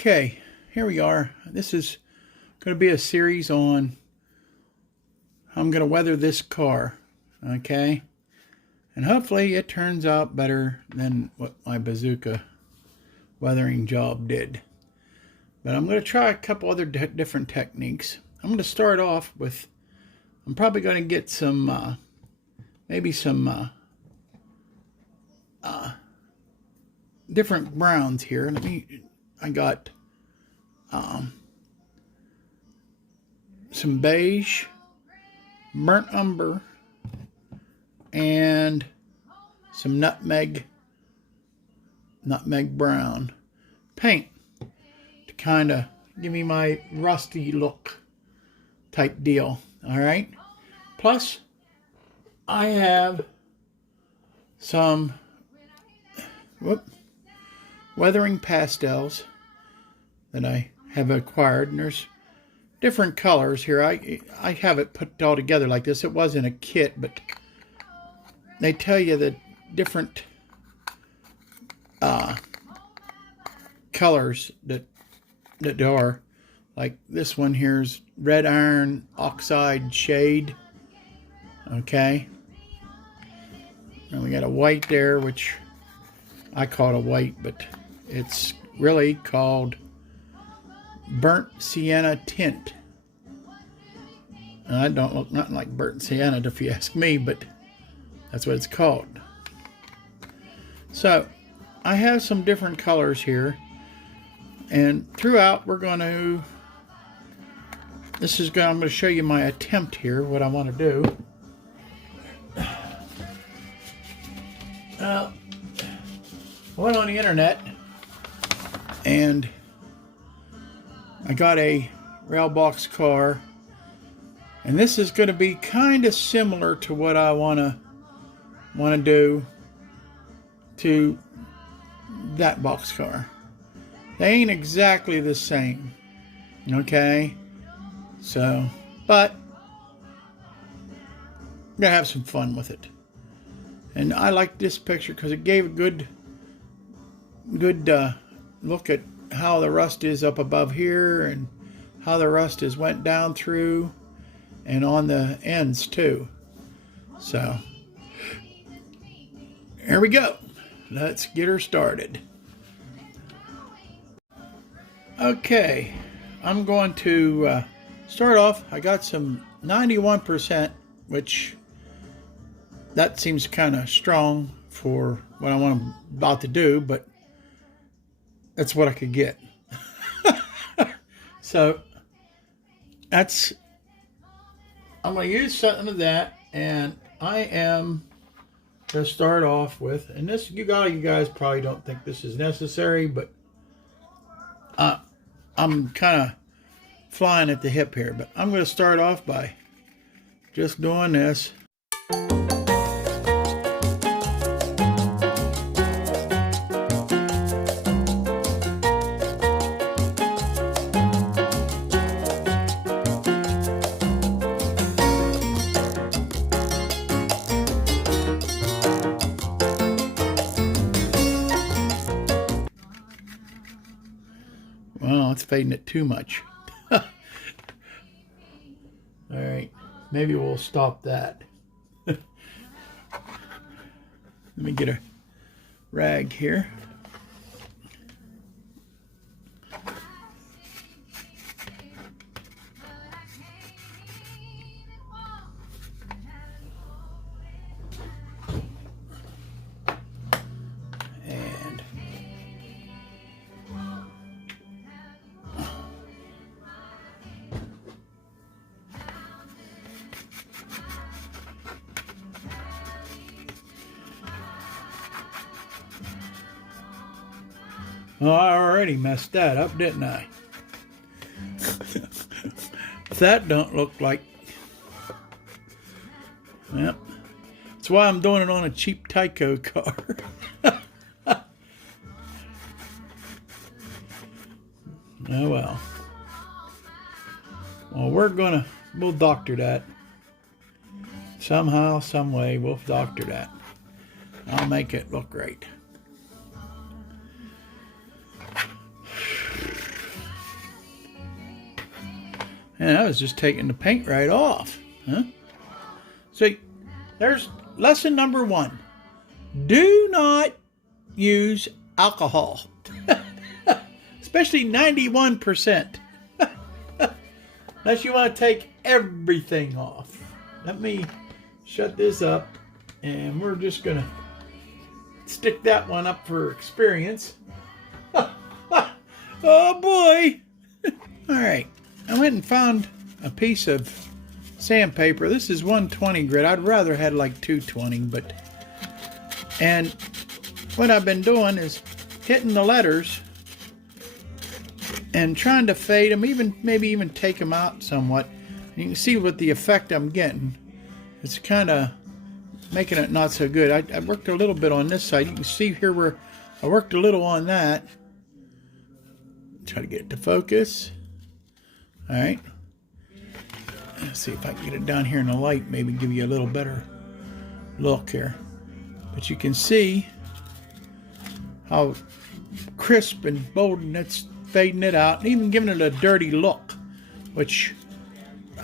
Okay, here we are. This is going to be a series on how I'm going to weather this car, okay? And hopefully it turns out better than what my bazooka weathering job did. But I'm going to try a couple other different techniques. I'm going to start off with, I'm probably going to get some, maybe some different browns here. I got some beige, burnt umber, and some nutmeg brown paint to kind of give me my rusty look type deal. All right. Plus, I have some weathering pastels that I have acquired, and there's different colors here. I have it put all together like this. It wasn't a kit, but they tell you the different colors that there are. Like this one here's red iron oxide shade. Okay. And we got a white there, which I call it a white, but it's really called burnt sienna tint. And I don't look nothing like burnt sienna if you ask me, but that's what it's called. So I have some different colors here, and throughout we're going to, I'm going to show you my attempt here, what I want to do. I went on the internet and I got a rail Boxcar, and this is going to be kind of similar to what I want to do to that Boxcar. They ain't exactly the same, okay? So, but I'm gonna have some fun with it. And I like this picture because it gave a good look at how the rust is up above here and how the rust is went down through and on the ends too. So here we go. Let's get her started. Okay, I'm going to start off. I got some 91%, which that seems kind of strong for what I'm about to do, but that's what I could get. So I'm going to use something of that, and I am going to start off with, and this, you guys probably don't think this is necessary, but I'm kind of flying at the hip here, but I'm going to start off by just doing this. Well, it's fading it too much. All right, maybe we'll stop that. Let me get a rag here. Well, I already messed that up, didn't I? That don't look like... Yep. That's why I'm doing it on a cheap Tyco car. Oh well. Well, we'll doctor that. Somehow, some way, we'll doctor that. I'll make it look right. And I was just taking the paint right off. Huh? So there's lesson number 1. Do not use alcohol. Especially 91%. Unless you want to take everything off. Let me shut this up. And we're just going to stick that one up for experience. Oh boy. Alright. I went and found a piece of sandpaper. This is 120 grit. I'd rather had like 220, but... And what I've been doing is hitting the letters and trying to fade them, maybe even take them out somewhat. You can see what the effect I'm getting. It's kind of making it not so good. I worked a little bit on this side. You can see here where I worked a little on that. Try to get it to focus. All right. Let's see if I can get it down here in the light. Maybe give you a little better look here. But you can see how crisp and bold, and it's fading it out and even giving it a dirty look, which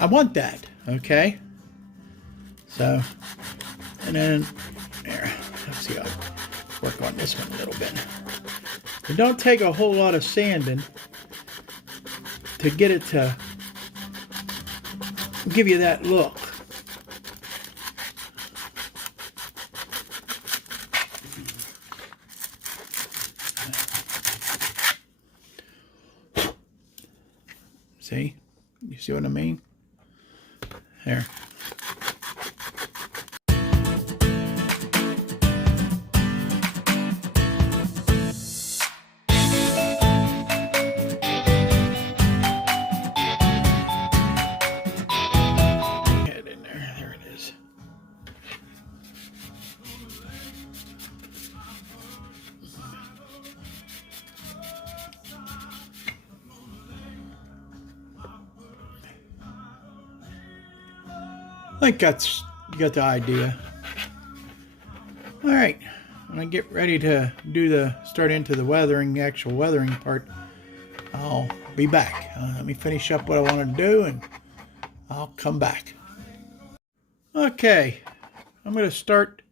I want that. Okay. So, and then there. Let's see. I'll work on this one a little bit. It don't take a whole lot of sanding to get it to give you that look. See? You see what I mean? There. I think you got the idea. All right, when I get ready to start into the weathering, the actual weathering part, I'll be back. Let me finish up what I want to do, and I'll come back. Okay, I'm going to start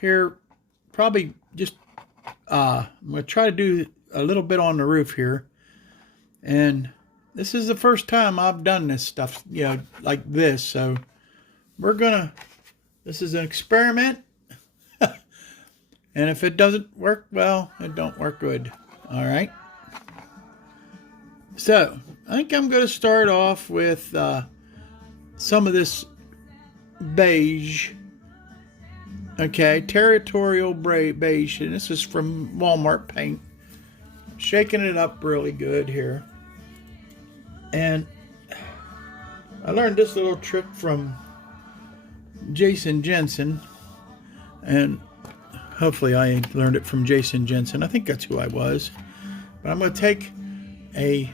here. Probably just I'm going to try to do a little bit on the roof here, and this is the first time I've done this stuff, like this. So this is an experiment. And if it doesn't work, well, it don't work good. All right. So I think I'm going to start off with some of this beige. Okay, territorial beige. And this is from Walmart paint. Shaking it up really good here. And I learned this little trick from Jason Jensen, and hopefully I learned it from Jason Jensen. I think that's who I was. But I'm going to take a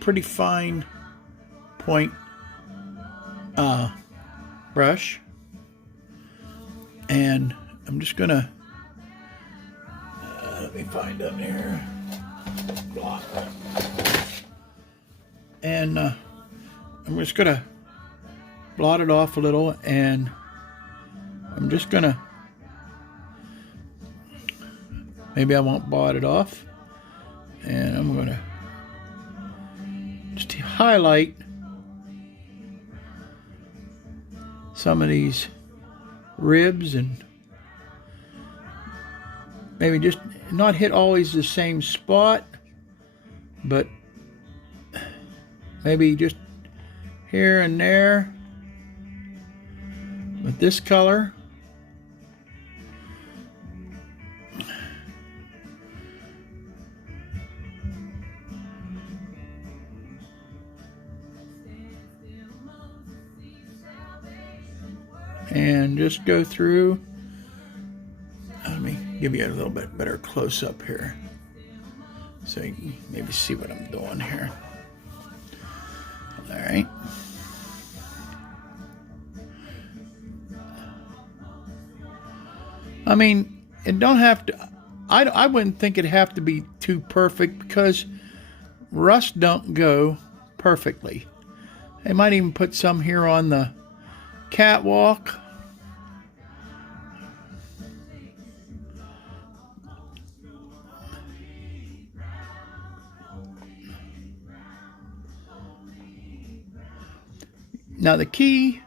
pretty fine point brush, and I'm just going to let me find up here. Block. And I'm just going to blot it off a little, and I'm just going to, maybe I won't blot it off, and I'm going to just highlight some of these ribs, and maybe just not hit always the same spot, but maybe just here and there with this color. And just go through. Let me give you a little bit better close up here so you can maybe see what I'm doing here. All right. I mean, it don't have to, I wouldn't think it'd have to be too perfect, because rust don't go perfectly. They might even put some here on the catwalk. Now the key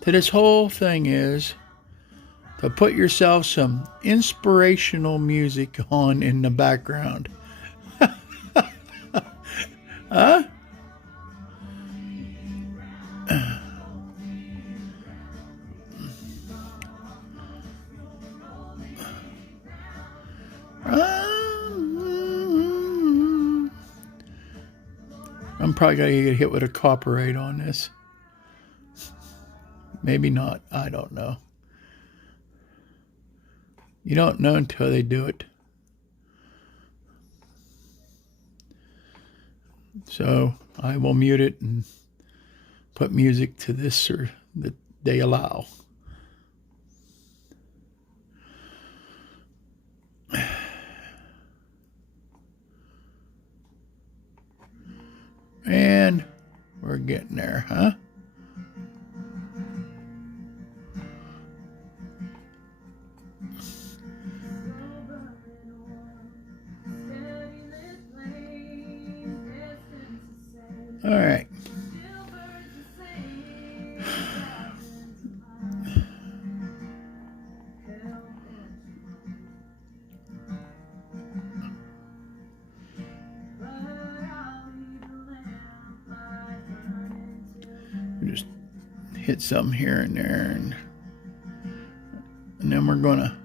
to this whole thing is to put yourself some inspirational music on in the background. Huh? I'm probably going to get hit with a copyright on this. Maybe not. I don't know. You don't know until they do it. So I will mute it and put music to this or that they allow. And we're getting there, huh? All right. Just hit some here and there, and then we're going to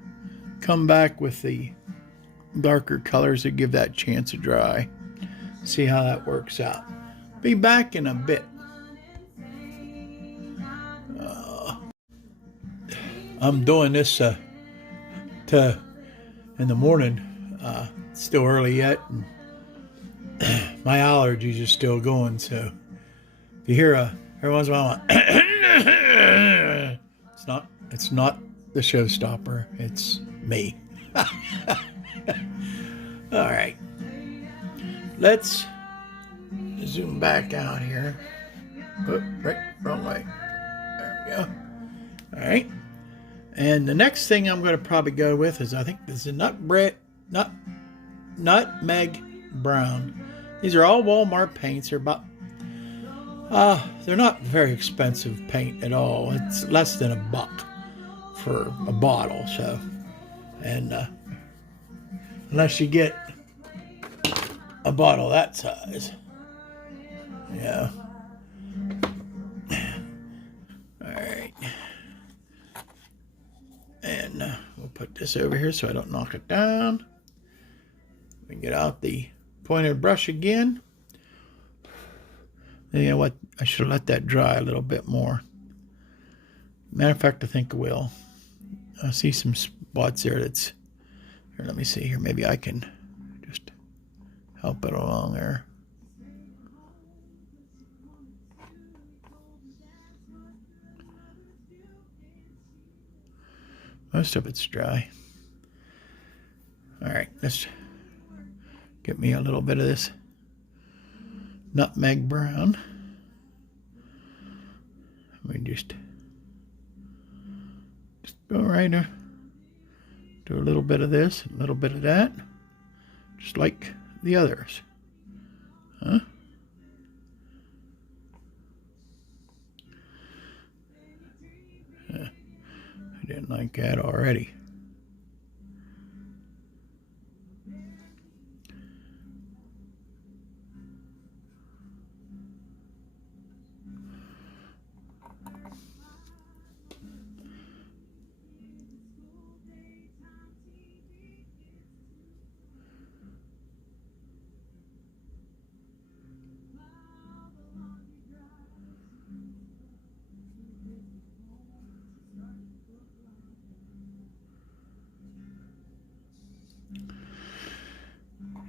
come back with the darker colors to give that chance to dry. See how that works out. Be back in a bit. I'm doing this in the morning. It's still early yet, and my allergies are still going. So if you hear every once in a while, it's not the showstopper. It's me. All right, let's zoom back out here. Oh, right, wrong way. There we go. All right. And the next thing I'm going to probably go with is, I think this is nutmeg brown. These are all Walmart paints. They're about they're not very expensive paint at all. It's less than $1 for a bottle. So, and unless you get a bottle that size, yeah. All right. And we'll put this over here so I don't knock it down. We can get out the pointed brush again. And you know what? I should let that dry a little bit more. Matter of fact, I think I will. I see some spots there that's... Here, let me see here. Maybe I can just help it along there. Most of it's dry. All right, let's get me a little bit of this nutmeg brown. We just go right there. Do a little bit of this, a little bit of that, just like the others. Huh? I didn't like that already.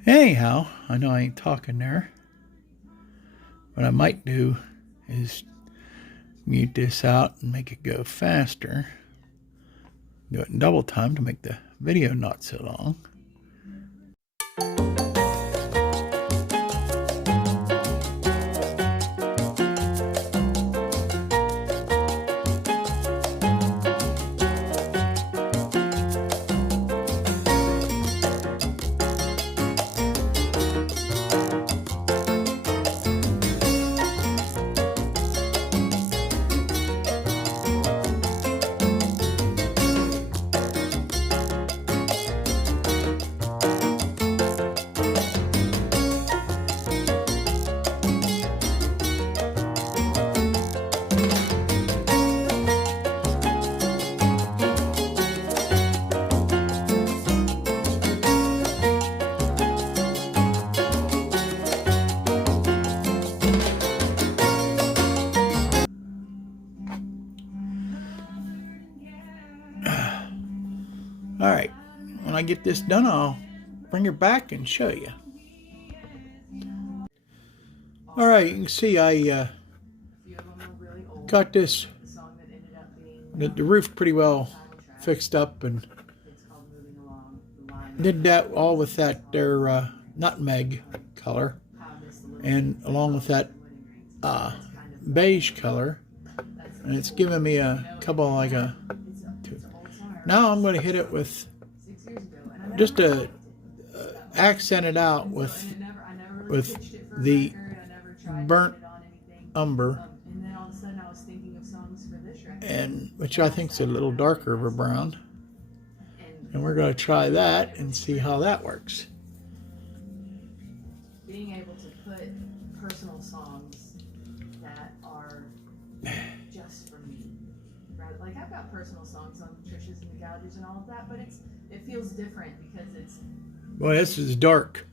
Anyhow, I know I ain't talking there. What I might do is mute this out and make it go faster. Do it in double time to make the video not so long. All right, when I get this done, I'll bring her back and show you. All right, you can see I got this, the roof pretty well fixed up, and did that all with that there nutmeg color, and along with that beige color, and it's giving me a couple like a two. Now I'm going to hit it with just a accent it out with the burnt umber, and which I think is a little darker of a brown, and we're going to try that and see how that works. Being able to put personal songs that are just for me, right? Like I've got personal songs on Trisha's and the Gallagher's and all of that, but it feels different because it's. Boy, this is dark.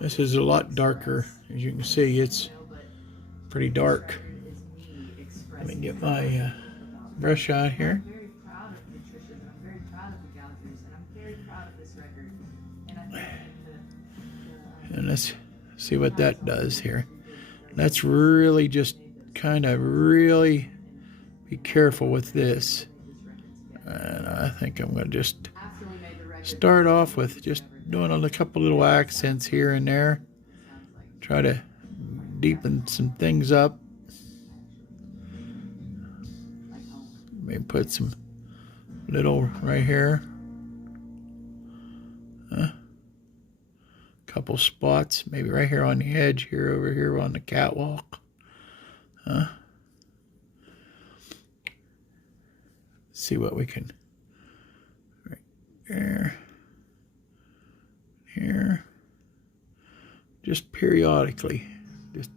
This is a lot darker. As you can see, it's pretty dark. Let me get my brush out here. I'm very proud of the Trishas, and I'm very proud of the Gallagher's, and I'm very proud of this record. And I think and let's see what that does here. Let's really just kind of really be careful with this. And I think I'm going to just start off with just doing a couple little accents here and there. Try to deepen some things up. Maybe put some little right here. Couple spots, maybe right here on the edge here, over here on the catwalk. See what we can. Right there. Here. Just periodically. Just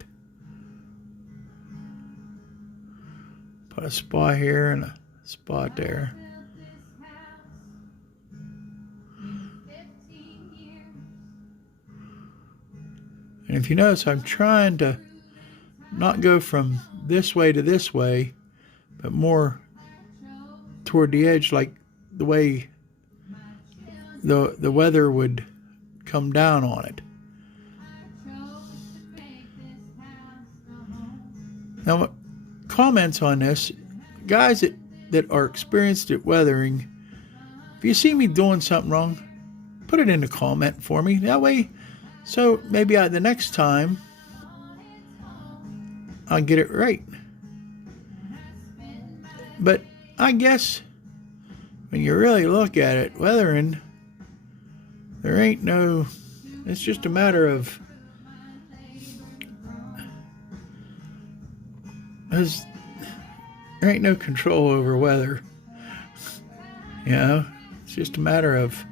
put a spot here and a spot there. And if you notice, I'm trying to not go from this way to this way, but more toward the edge, like the way the weather would come down on it. Now, comments on this, guys that are experienced at weathering, if you see me doing something wrong, put it in the comment for me. That way, so maybe the next time I'll get it right. But I guess when you really look at it, weathering, there ain't no, it's just a matter of, there ain't no control over weather. You know, it's just a matter of,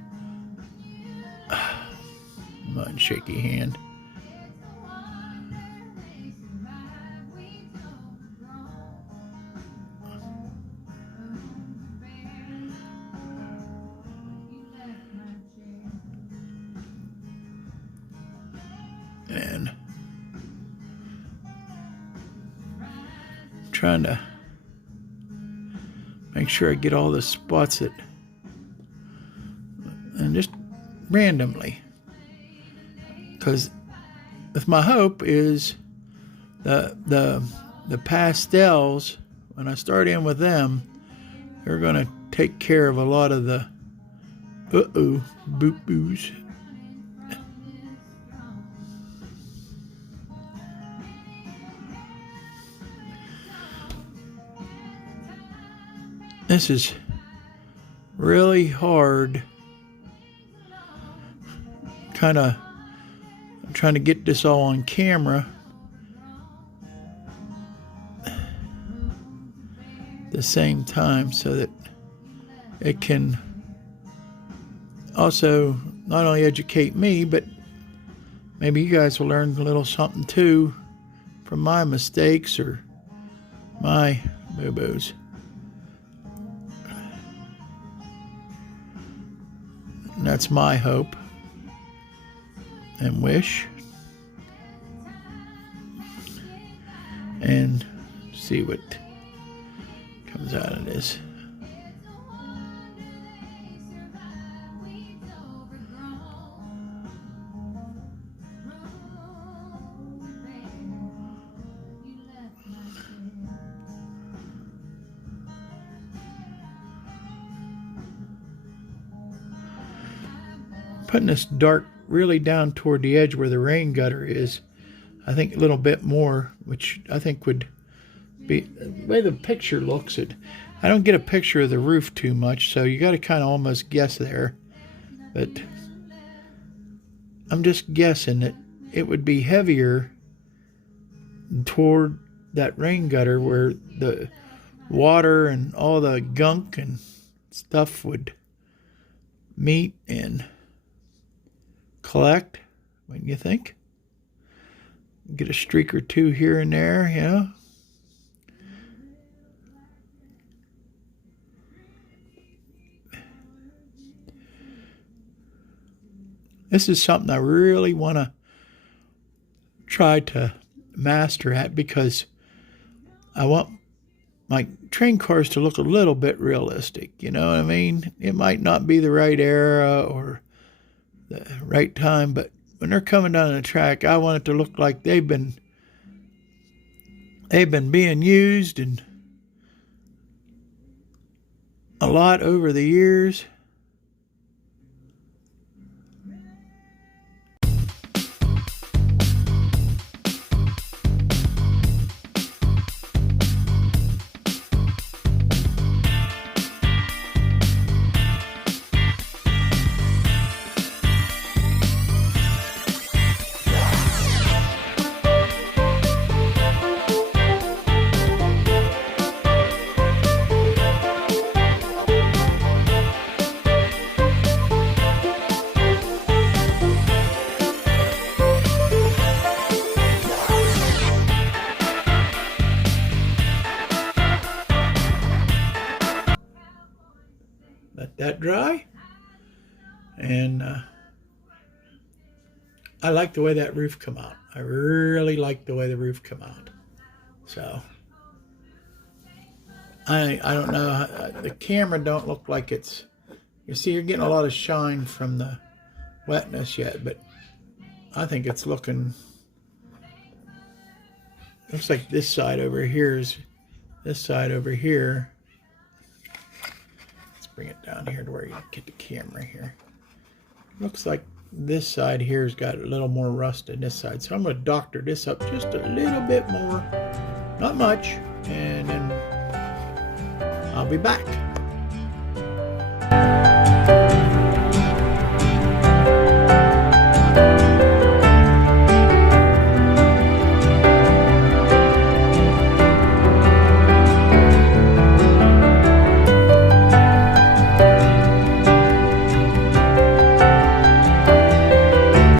I'm on shaky hand. And trying to make sure I get all the spots that, and just randomly, because with my hope is the pastels, when I start in with them, they're going to take care of a lot of the boop boos. This is really hard. I'm trying to get this all on camera at the same time so that it can also not only educate me, but maybe you guys will learn a little something too from my mistakes or my boo-boos. And that's my hope and wish. And see what comes out of this. putting this dark really down toward the edge where the rain gutter is. I think a little bit more, which I think would be the way the picture looks. I don't get a picture of the roof too much, so you got to kind of almost guess there. But I'm just guessing that it would be heavier toward that rain gutter where the water and all the gunk and stuff would meet and collect. What do you think? Get a streak or two here and there, you know. This is something I really want to try to master at, because I want my train cars to look a little bit realistic, you know what I mean? It might not be the right era or the right time, but when they're coming down the track, I want it to look like they've been being used and a lot over the years. Let that dry. And I like the way that roof come out. I really like the way the roof come out. So I don't know. The camera don't look like it's, you see, you're getting a lot of shine from the wetness yet, but I think it's looks like this side over here is this side over here. Let's bring it down here to where you can get the camera here. Looks like this side here's got a little more rust than this side, so I'm going to doctor this up just a little bit more, not much, and then I'll be back.